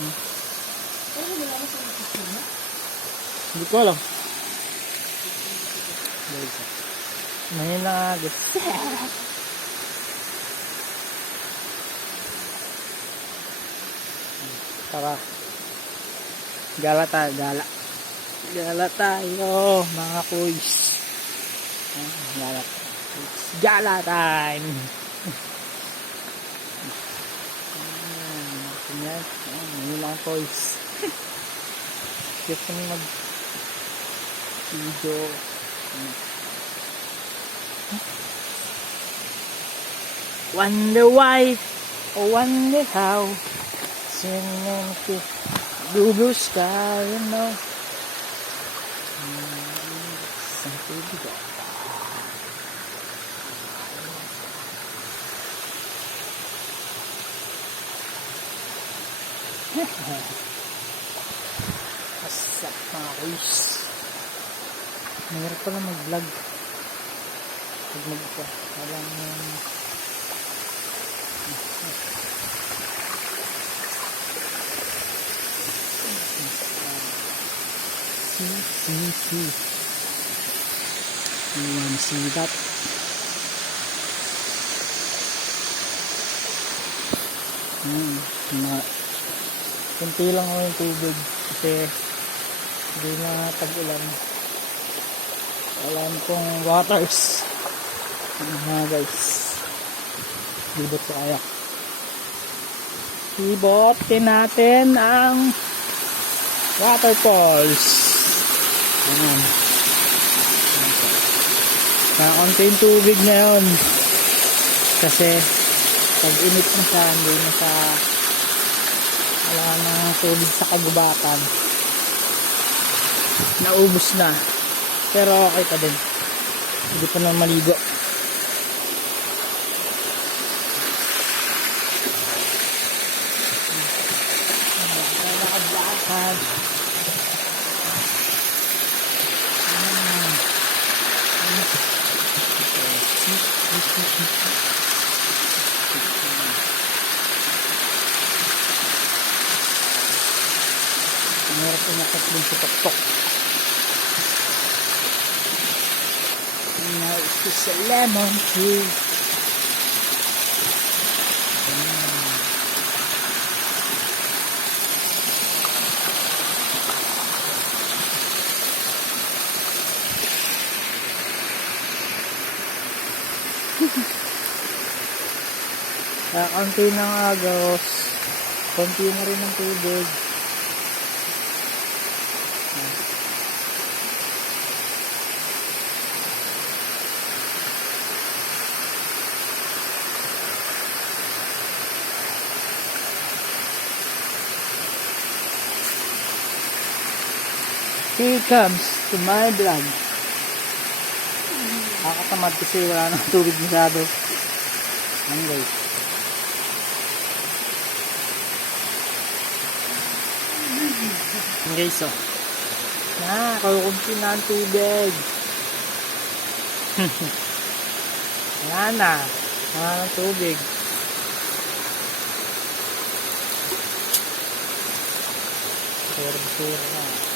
Mo? Hindi ko alam. Ngayon na agad. Tara. Gala tayo, gala. Gala tayo, mga kuys. Gala tayo. Gala time! Ayan, Ngayon lang toys. Cute kami mag video. Wonder why, oh wonder how, singing to blue blue sky, you know. Mm, up mga kuys? Mahirap pala mag-vlog. Pag mag-isa. Walang see, see, see. You wanna see that? Hmm, na, kunti lang ako yung tubig kasi hindi na tag-ulan. Wala na pong waters. Ano mga guys. Libot ko kaya. Ibotin natin ang waterfalls. Ayan. Nakakunti yung tubig ngayon. Kasi pag init na siya, hindi na siya wala na tubig sa kagubatan. Naubos na. Pero okay pa din. Hindi pa na maligo. Nakadlakan. Ang hirap umakit din sa tuktok. Now it's just a lemon tree. Kaya konti ng agos, konti na rin ng tubig. He comes to my vlog. Nakakatamad kasi wala nang tubig masyado. Ano guys? Yan guys oh. Na, kakunti na ang tubig. Wala na. Wala ng tubig. Sure na.